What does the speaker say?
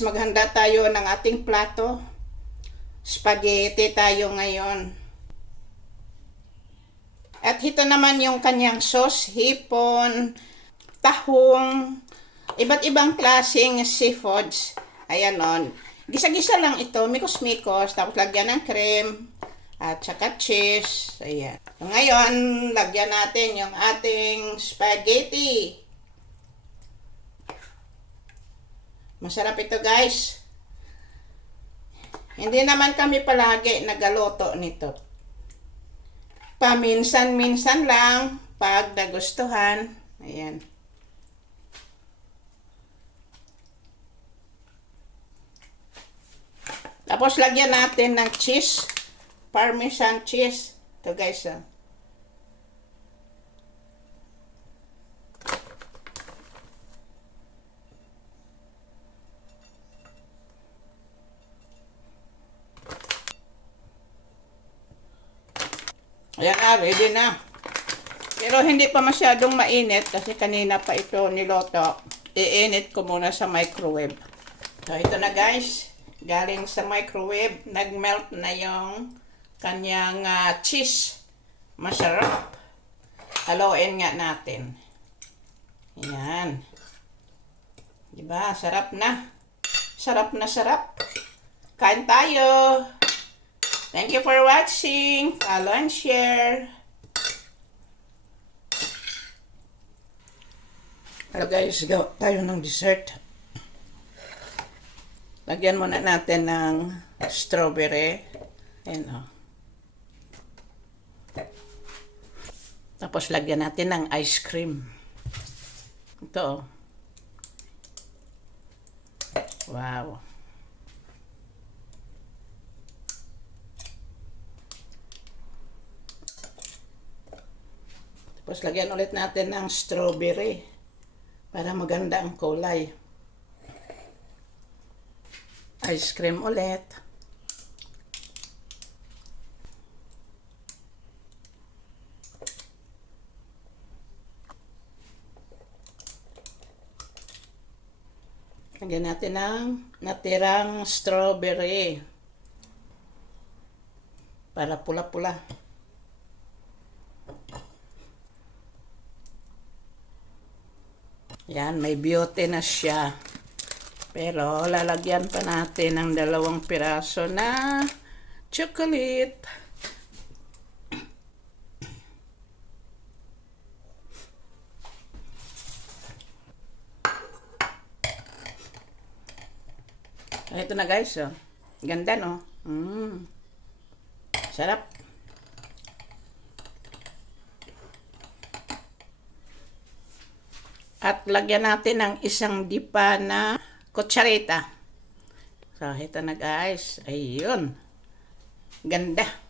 Maghanda tayo ng ating plato. Spaghetti tayo ngayon. At ito naman yung kanyang sauce, hipon, tahong, iba't ibang klaseng seafoods. Ayan on. Gisa-gisa lang ito, mikos-mikos, tapos lagyan ng cream, at saka cheese. Ayan. Ngayon, lagyan natin yung ating spaghetti. Masarap ito, guys. Hindi naman kami palagi nagaluto nito. Paminsan-minsan lang pag nagustuhan. Ayan. Tapos lagyan natin ng cheese. Parmesan cheese. Ito, guys. Ayan na, ready na. Pero hindi pa masyadong mainit kasi kanina pa ito niloto. Iinit ko muna sa microwave. So, ito na, guys. Galing sa microwave. Nag-melt na yung kanyang cheese. Masarap. Haluin nga natin. Ayan. Diba? Sarap na. Sarap na sarap. Kain tayo. Thank you for watching. Follow and share. Hello guys, gawa tayo ng dessert. Lagyan muna natin ng strawberry. Ayan o. Tapos lagyan natin ng ice cream. Ito o. Wow. Tapos lagyan ulit natin ng strawberry para maganda ang kulay. Ice cream ulit. Lagyan natin ng natirang strawberry para pula-pula. Yan, may beauty na siya. Pero lalagyan pa natin ng 2 piraso na chocolate. Ito na, guys, oh. Ganda, no? Sarap. At lagyan natin ng isang dipa na kutsarita. So, ito na, guys. Ayun. Ganda.